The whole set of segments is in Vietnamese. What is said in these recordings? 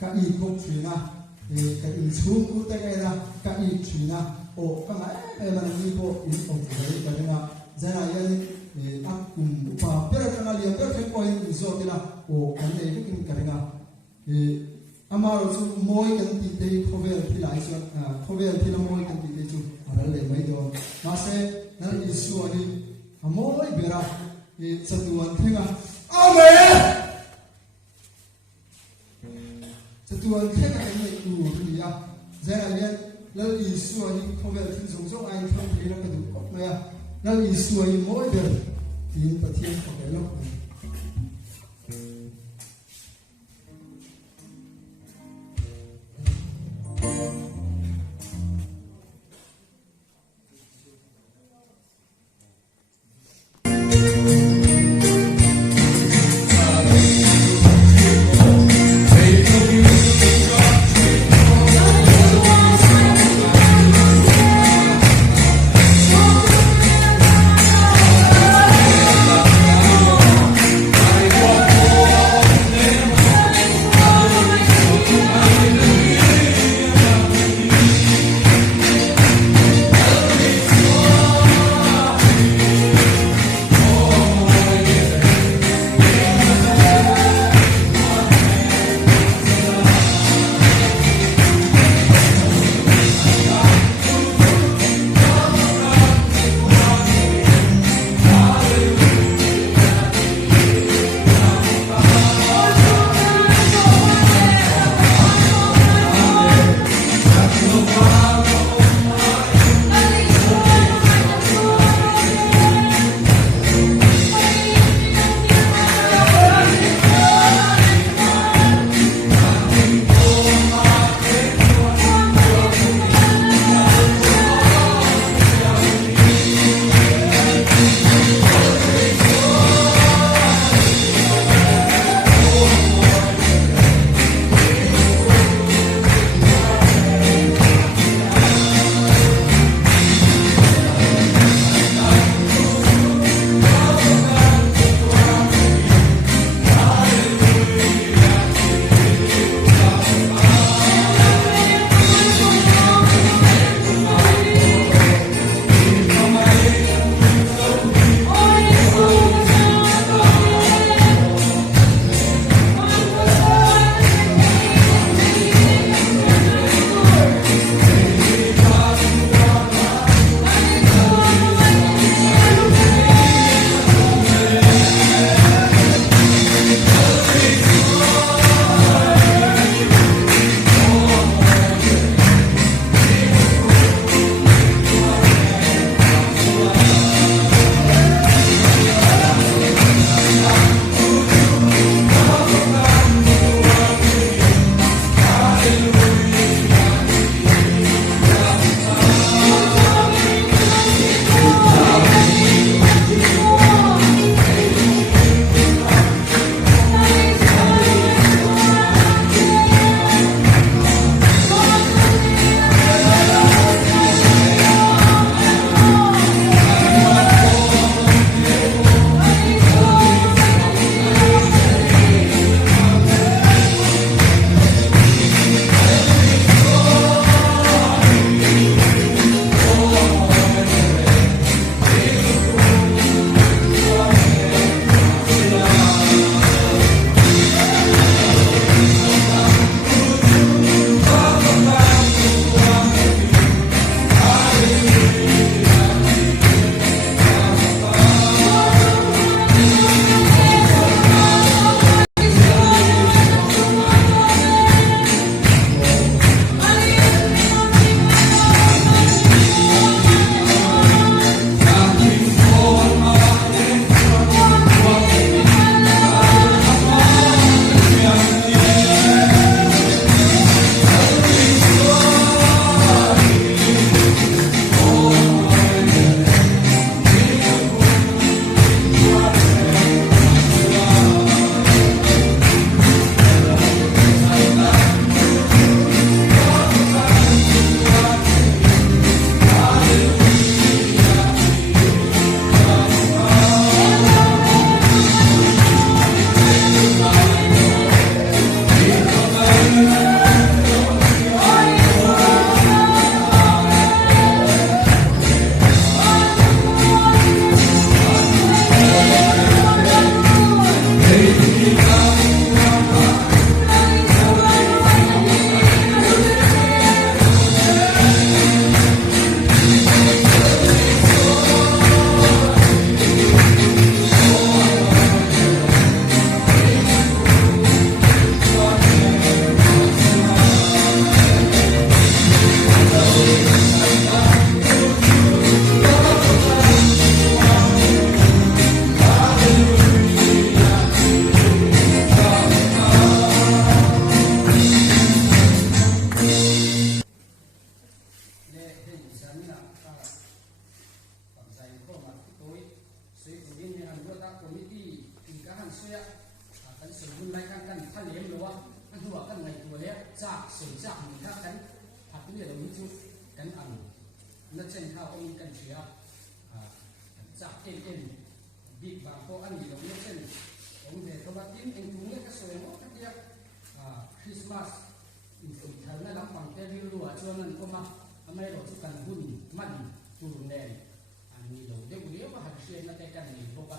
ka I khop thina ka I chhum ku te kai na ka I thina o ka ma man ni po in o dei ka na zana yan akum pa pera kana liam per ke point zo tina o kan nei kin ka na amaro chu moi kan ti te khovel thi lai chu khovel thi na moi kan ti te chu ara le mai do ma se na isu ani amoi bera satuan thenga amen satuan thenga ni tu ria zera yen lal isu ani khovel thi zong zong ai thong thi na ka du kop na ya lal isu ani moi ber tin pathian ko lo wa an huwa kan ngai tu le cha sei cha ni kha kan hatu le lo ni chu kan an na chen kha ong kan chia cha en big bang ko an ni lo ni chen ong de to ba tin en tu le ka so mo ka dia Christmas in so thal na lam pang te ri lu a chuan an ko ma amai lo chu kan hun man tu ne an ni lo de bu le ba ha she na te kan ni bo ka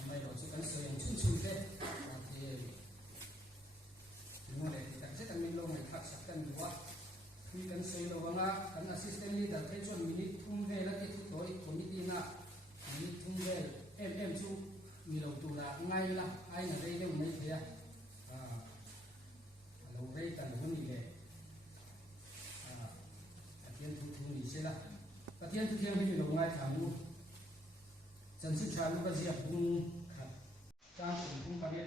amai lo chu kan so yang chun chun te mo le kan se kan min lo mai thak sak kan wa khi kan soi lo wanga kan assistant leader te chon minute thum ve la ke thu toi committee na minute thum ve em chu mi lo tu la ngai la ai na dei le mai thia lo dei kan hu ni le patien thu thu ni se la patien thu thiang hi lo ngai tha mu chan su cha lu ka zia pung kha ta pung pa le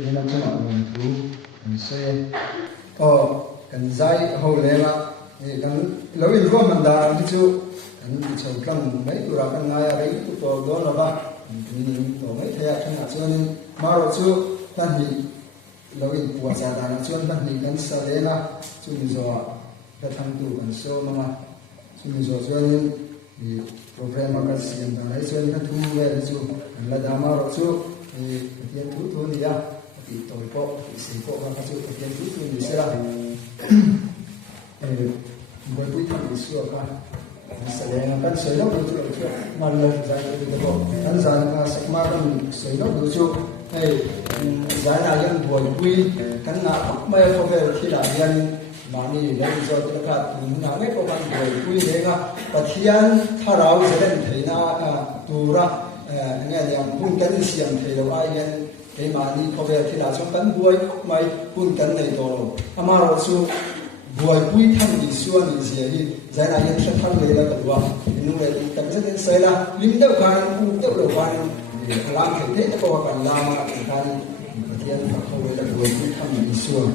ni nam chama ngon tu kan se kan zai ho le la kan lo in ro man da ni chu kan chau tlang mai tu ra kan nga ya rei tu to do la ba ni to mai thaya kan a chuan ma ro chu tan hi lo in pu cha da na chuan tan ni kan sa le na chu ni zo ta thang tu kan so ma chu ni zo chuan ni program ka siam da lai chuan ka thu ve chu kan la da ma ro chu tiyan tu ni ya ti to ko si ko ka chu tiyan tu ni se la buat tu tak isu apa misalnya kan saya nak tu malah saya itu kan saya semalam saya nak tu saya yang buat kui kan nak mai kau berkira yang mani yang itu dekat nak mai kau kan buat kui dengan patian tharau sedang thina tura ni yang pun kan siang thelo ayan cái mani kau berkira so kan buat mai pun kan nei dolo amaro su buổi cuối thăm đi xuân đi gì đi giải này nhất thăm lấy là cái gì nhưng mà tập rất là say là lính đâu khăn cũng đâu đâu khăn làm cái thế nó có cần làm mà cái khăn cái thiên phải không lấy là buổi cuối thăm đi xuân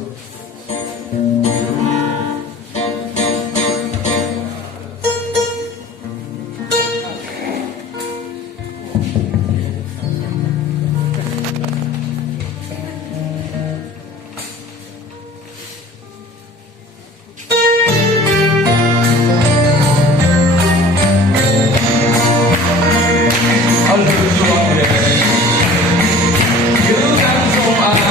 You can so I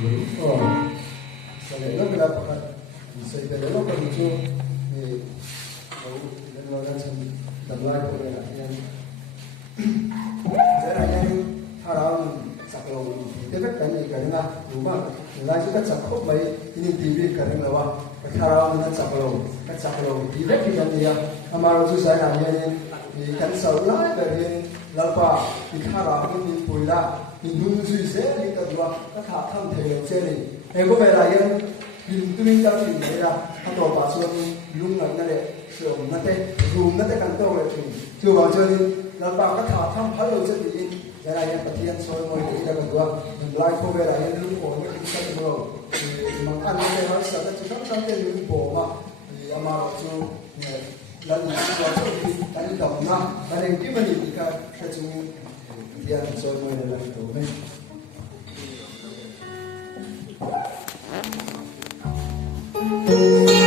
Saya nak bila pakai saya bila pakai itu dan orang macam damai pun yang saya yang haram saklau tapi kan ini kerana rumah lagi kita sakau bayi ini TV kerana apa haram dengan saklau TV kita dia amaran tu saya ini kan saudara dari lalpa haram ini pula ini tu saya kita dua kita tham thề trên này em có vẻ là em nhìn tôi mình đang nhìn thấy là các tổ bà xuân lung ngẩn cái này sửa nó thế dùng nó thế càng to là thì chưa vào chơi là bảo các thảo tham phá đầu chân thì cái này em bật thiên soi môi để ra gần qua mình lại có vẻ là em lung cổ nó cũng sẽ được thì mà ăn cái nó sợ nó chỉ có trong cái lung cổ mà thì mà chú là những cái đó thì cái đồng năm cái này cái mình thì cái chú thiên soi môi để làm tổ này Yeah.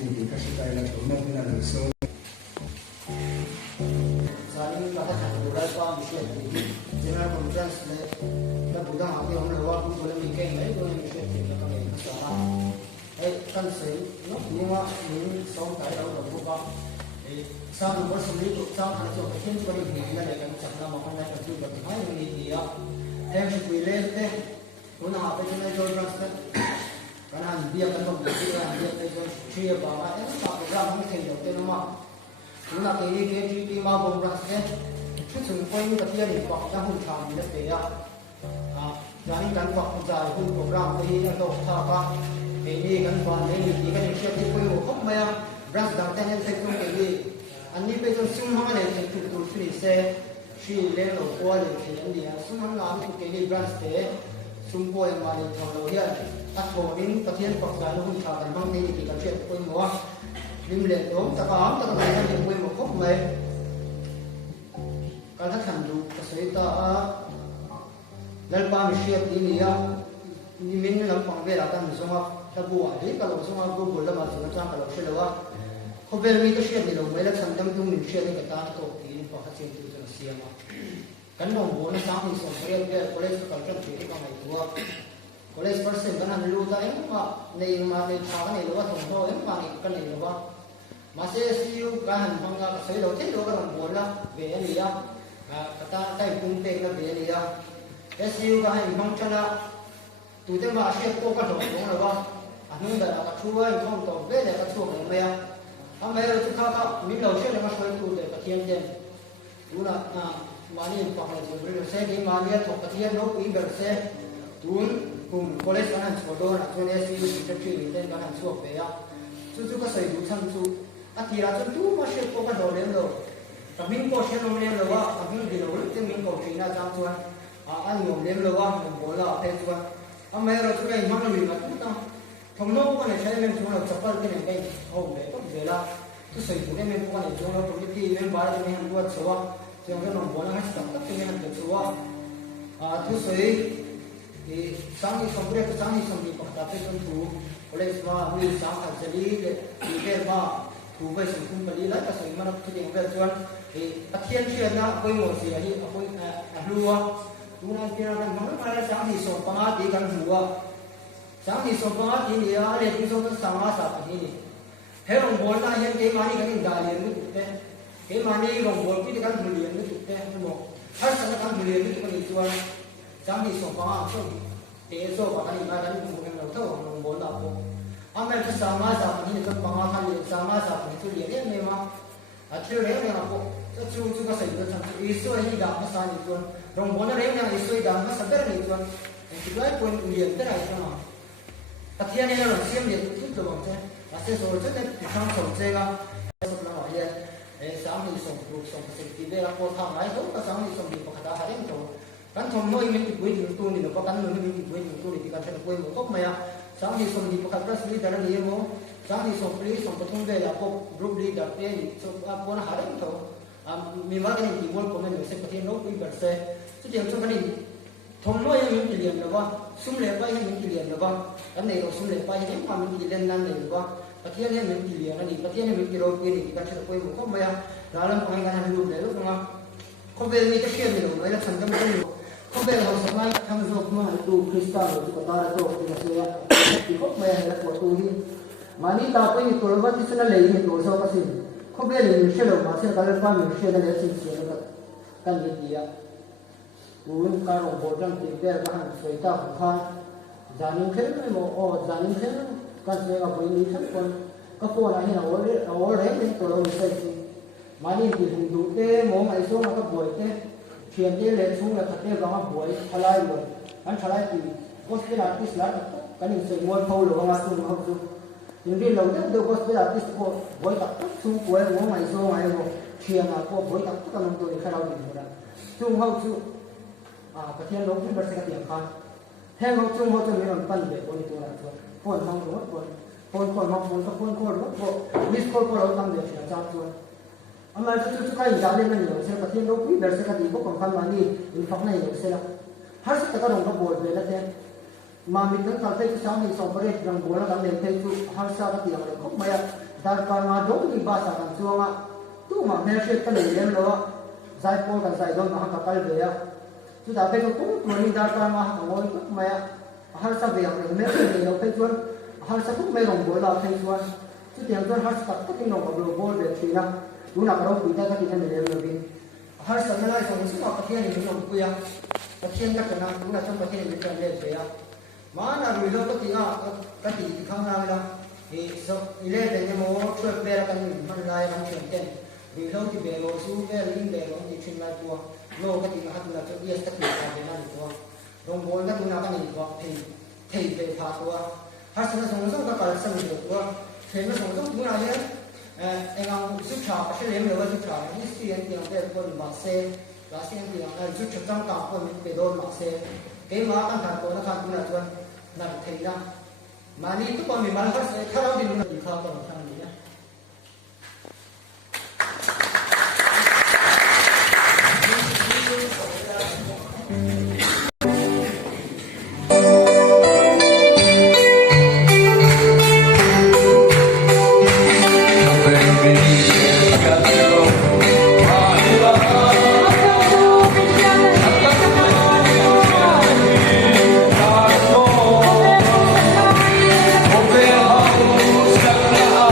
thì các sự tài là của mình là được số Saling kata cakap bulan kau mesti ada. Jangan kemudian selesai. Dan bukan hati orang luar pun boleh mikir, boleh mikir kita kami masalah. Kan saya, ni mah ni song kai dah dah buka. Sang bos sendiri tu sang anak tu kecil tu ni dia dia kan cakap makan dah kecil tu. Hai ni dia. Sebulan teh, guna apa je nak jual rasa. Karena dia kan dia tu jual cia bawa. Tak program ni kena tu nama. Guna ke mau bông rasa. Chút xung quanh cái kia thì quạt ra hùng trào gì đó về giá đi gắn quạt dài hùng program thì nó tổ thao qua cái đi gắn quạt cái gì thì cái chuyện thì quay một khóc mày răng đằng tên thấy không cái gì anh đi bây giờ xung hoa này thì tụt tụt đi xe khi lên lầu qua thì anh đi xung hoa làm cái đi răng thế xung quanh mà đi thằng lầu hiện tắt hồ đến cái thiên quạt dài nó hùng trào thành băng thì cái chuyện quay một lim lệ đúng ta có ta này thì quay một khóc mày kalau kan tu cerita lalpa mesti ini ya ini min dalam panggilan akan semua tabuah jadi kalau semua tu boleh masuk macam kalau selawa kau beri itu sih di dalam mereka sampai tu mesti ni kata tu ini pakai cinta tu siapa kan orang boleh sampai sampai dia boleh sekarang jadi kau mai tua boleh persen kan lu tak yang ni ni thang ni lu tu tu yang ni kan ni lu masih siu kan bangga saya lu tu orang boleh về ya kata tay cung tên là về đi đâu, SU cái hình mong cho là tụi tên bà sẽ có cái đúng là ba, nhưng mà là cái chua anh không tổng về để cái chua này mày, mấy rồi chúng ta mình đầu tiên là cái tụi để cái thiên tiền, đúng là mà đi hoặc là tụi mình sẽ đi mà đi thuộc cái thiên nó quý biệt sẽ tụi cùng college cái hàng số đó là tụi SU thì sẽ chuyển lên cái hàng số về á, chúng cái sử dụng sang chúng, thì là chúng mà sẽ có cái đồ lên rồi. Kami ko siya nung lem lawa, kami dinulog din min ko China jang tuan. An yung lem lawa ng bola pe tuan. Ang mayroon tuan ay mga luwi na puta. Thongno ko na siya men tuan chapal din ang kay. Oh, be pag vela. Tu sai ko men ko na tuan ko ti men bara din ang buat sawa. Siya ng bola has tak tak din ang sawa. Tu sai sang ni sambre ko sang ni sambi pakta pe tu. Oleh semua hui sang ajali di berma. Tu bai sum kum bali la ka sai manap ti ding ber tuan. A thiên chuyện đó quay một gì ấy quay lúa lúa này kia là nó phải sáng thì sổ ba tí cần lúa sáng thì sổ ba tí thì ở đây chúng tôi sáng ba sáu tí này thế đồng vốn là những cái mà đi cái đại liền với thực tế cái mà đi đồng vốn cái cần liền với thực tế một hết sẽ cần liền với cái gì sáng thì sổ ba số thế số và cái này là cũng một đầu thâu đồng vốn là bộ anh em cứ sáng ba sáu tí thì cần ba cái liền sáng ba sáu tí thì liền đấy mà chưa đấy là bộ chú cái sự đó thằng Isu ấy đã mất sai rồi, rồi bọn nó đấy là Isu đã mất sai rồi, thì cái quân liền thế này cho nó, tất nhiên là nó xem liền chút rồi chứ, và sẽ rồi chứ này trong sổ chơi à, sổ nó hỏi liền, sáng thì sổ cái gì đây là cô thằng ấy tốt, sáng thì sổ thì có khả năng hết rồi, cắn thòng nuôi mình thì quên chúng tôi thì nó có cắn nuôi mình thì quên chúng tôi thì cắn cho nó quên một gốc mày à, sáng thì sổ thì có khả năng xử lý ra là nhiều không, sáng thì sổ có thông về là cô group leader đây, sổ cô nó hết rồi. Mình nói cái này thì muốn của mình sẽ có thể nấu quý vật xe, chứ điểm trong cái này thông nói những cái liền là con, súng lệ bay những cái liền là con, cái này là súng lệ bay những mà mình đi lên nan này là con, cái thiên này mình chỉ liền là gì, cái thiên này mình chỉ đầu tiên thì cái chuyện quay một không mấy à, đó là mọi người làm luôn đấy lúc không, không về như cái chuyện này rồi là thành công cái gì, không về là họ sẽ nói tham dự mà tu Kristal rồi thì có ta là tu thì là sẽ thì không về là của tu đi, mà đi ta quay như tôi vẫn chỉ là lấy thì tôi sao cái gì. Không biết là mình sẽ làm mà sẽ có liên quan mình sẽ là để xin chuyện đó cái gì vậy? Uống cá rồng bột trong tiền bè và hàng suy ta cũng khan, giá những thế này mà giá những thế cái gì là với lý thuyết còn cái phố này là ở đấy thì tôi làm sao chứ? Mà đi thì dùng đủ thế mỗi ngày xuống là cái buổi thế, chuyển thế lên xuống là thật thế vào cái buổi thay lại rồi, anh thay lại thì có cái là cái này sẽ mua thâu rồi mà không dùng nhưng đi lâu nhất đâu có cái là cái số với tập tất số của mỗi ngày số ngày rồi chiều mà có với tập tất cả mọi người khai đầu tiền rồi chung hậu chung cái thiên đấu cũng bớt cái tiền khan theo hậu chung hậu chung mình làm phân để con đi tu làm thôi con không đúng con mong muốn các con đúng biết con đâu tâm để làm sao thôi anh mà chúng cái giáo lên mình rồi sẽ cái thiên đấu cũng bớt cái tiền còn phân mà đi những phòng này rồi sẽ là hết tất cả đồng các buổi về là thế mà mình vẫn cảm thấy cái sáng mình sống với rằng bố nó gắn liền thấy har sa cái tiền này không mày dar karma dong ni ba sa kan chuanga tu ma me she ta le lem lo zai pol kan zai don ma ka kal ve ya chu da be ko ko ni dar karma ha ngoi ko ma ya har sa ve ang me she le lo pe chuan har sa ku me rong bo la thei chuan chu tiang chuan har sa ta ki no ka lo bol ve thi na tu na ka ro pu ta ka ti na le lo bin har sa na lai song su ma ka thian ni no ku ya ka thian ka na tu na chang ka thian ni ka le ve ya ma na ru lo ka ti na ka ti khang na la so ile de ne mo trip be ra kan man lai kan chen ten ri lo ti be lo su be rin be lo ti chin lai tua lo ka ti na hat na cho yes ta ki ka be na tua rong bol na tu na ka ni tua thei be pha tua har sa na song song ka kal sang ni tua thei na song song tu na ye engang su cha ka she lem lo su cha ni si en ti na be ko ni ba se la si en ti na su cha chang ka ko ni be do ma se ke ma kan tha ko na ka tu na chuan na thei na Mani itu kami malah harus kalau di mana di kapal sana ya. Open house,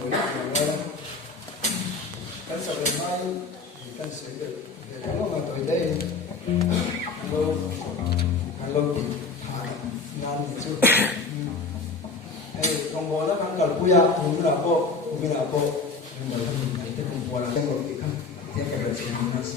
người là cái sau này mai cái sẽ được cái mà tới đây hello nan itu kong bola kan kalau punya umur apa itu kong bola kan kalau ikan dia kerja sini nasi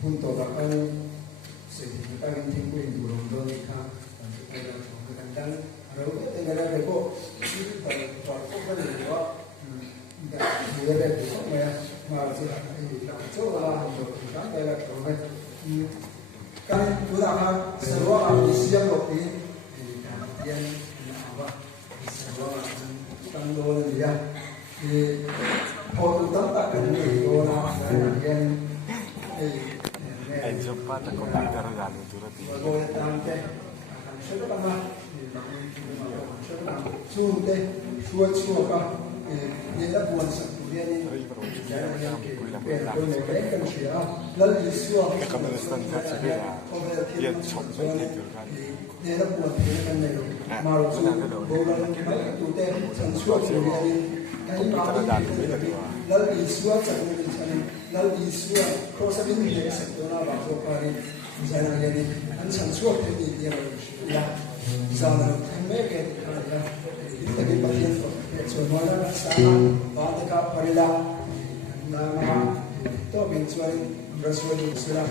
untuk akan sedikit tinggi di London kita kadang kalau negara itu kalau kan juga tidak boleh itu masih coba untuk kita kalau kan udah semua Indonesia kopi yang apa semua kan dulu dia di foto tempat kan itu orang yang Jumpa tak komputer dan itu nanti. lalu isu kalau saya ini dari sektor apa kali misalnya jadi kan sangat ini dia ya misalnya mereka ya itu tadi bagian semuanya sama pada pada nama itu mencuali bersuara surat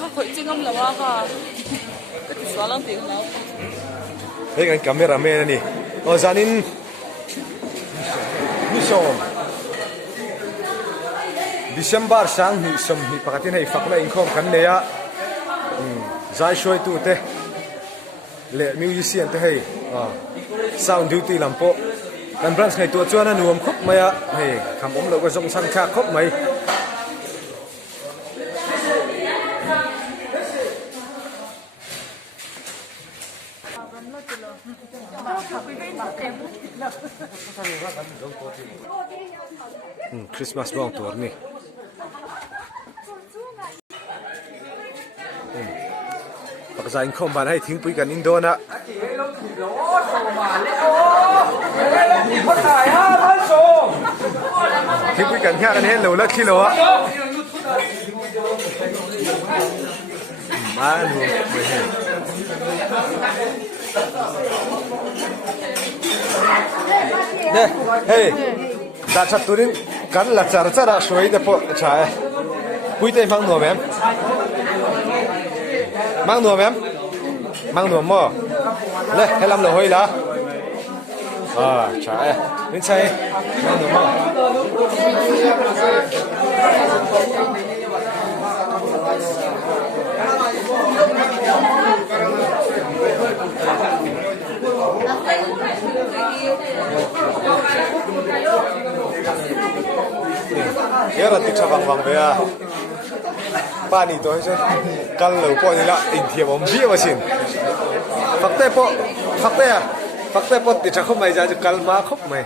có khởi chân ông là hoa cả cái xóa lăng tiếng nào Hei kan cameraman ni. Oh zanin ni som. December sang ni som ni pakatin hei fakla inkhom kan neya. Zai shoi tu te. Le musician te hei. Sound duty lampo. Kan branch ngai tu chuan anuam khop maya hei kham lo ko zong san kha khop mai. Christmas bong tur ni. Pak zain khom ban hai thing pui kan indona. Thing pui kan kha kan hen lo la khilo a. Ma nu mai he. Nè, hey, đã chặt turin cắn là chả chả đã suy để po chả, quý tây mang nồi mềm, mang nồi mò, nè, hay làm nồi hơi lá, chả, nên say, mang nồi mò. Nhớ là tích vàng vàng về à, ba nị tôi chứ, căn lẩu po như là tình thiệp ông bia mà xin, phát tê po tích không mày ra chứ căn má khóc mày.